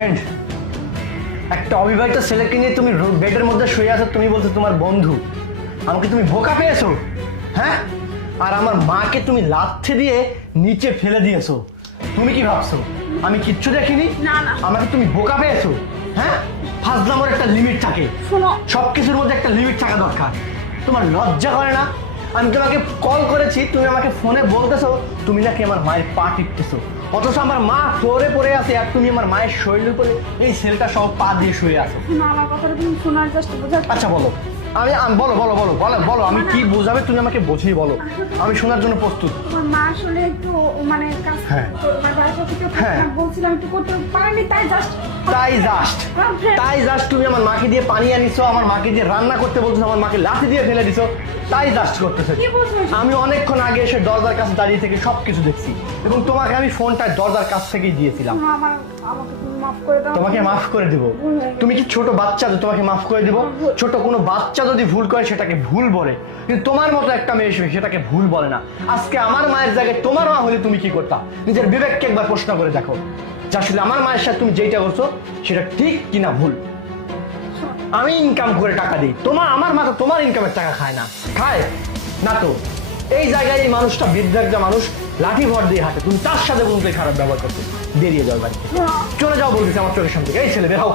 Friend, একটা অবিবাহিত ছেলেকে নিয়ে তুমি বেডের মধ্যে শুয়ে আছো, তুমি বলছো তোমার বন্ধু। আমাকে তুমি বোকা পেয়েছো, হ্যাঁ? আর আমার মাকে তুমি লাথি দিয়ে নিচে ফেলে দিয়েছো। তুমি কি ভাবছো আমি কিচ্ছু দেখিনি? না না, আমাকে তুমি বোকা পেয়েছো, হ্যাঁ? ফাজলামোর একটা লিমিট থাকে, শোনো, সবকিছুর মধ্যে একটা লিমিট থাকা দরকার। তোমার লজ্জা করে না? আমি তোমাকে কল করেছি, তুমি আমাকে ফোনে বলতেছো তুমি নাকি আমার মায়ের পা টিপতেছো, অথচ আমার মা ফ্লোরে পড়ে আছে আর তুমি আমার মায়ের শরীরের উপরে এই ছেলেটা সব পা দিয়ে শুয়ে আছো। শোনো, আমার কথাটা তুমি শোনার চেষ্টা বোঝার। আচ্ছা বলো, বলো বলো বলো বলো বলো, আমি কি বোঝাবে তুমি আমাকে বুঝিয়ে বলো, আমি শোনার জন্য প্রস্তুত। তোমার মা আসলে একটু মানে কাজ হ্যাঁ। বাসা থেকে হ্যাঁ। বলছিলাম একটু করতে পারিনি, তাই জাস্ট তাই জাস্ট তুমি আমার মাকে দিয়ে পানি আনিছো, আমার মাকে দিয়ে রান্না করতে বলছো, আমার মাকে লাঠি দিয়ে ফেলে দিছো, তাই জাস্ট করতেছো। কি বলছো? আমি অনেকক্ষণ আগে এসে দরজার কাছে দাঁড়িয়ে থেকে সবকিছু দেখছি এবং তোমাকে আমি ফোনটা দরজার কাছ থেকেই দিয়েছিলাম। আমাকে তুমি মাফ করে দাও। তোমাকে মাফ করে দিব? তুমি কি ছোট বাচ্চা যে তোমাকে মাফ করে দিব? ছোট কোনো বাচ্চা যদি ভুল করে সেটাকে ভুল বলে, কিন্তু তোমার মতো একটা মেয়ে সেটাকে ভুল বলে না। আজকে আমার মায়ের জায়গায় তোমার মা হলে তুমি কি করতা? নিজের বিবেককে একবার প্রশ্ন করে দেখো যে আসলে আমার মায়ের সাথে তুমি যেটা করছো সেটা ঠিক কিনা ভুল। আমি ইনকাম করে টাকা দিই, আমার মা তো তোমার ইনকামের টাকা খায় না। খায় না তো। এই জায়গায় এই মানুষটা বৃদ্ধ একটা মানুষ লাঠি ভর দিয়ে হাঁটে, তুমি তার সাথে বলতে খারাপ ব্যবহার করতে। বেরিয়ে যাও বাড়ি, চলে যাও বলতেছে আমার চোখের সামনে থেকে। এই ছেলে বের হও।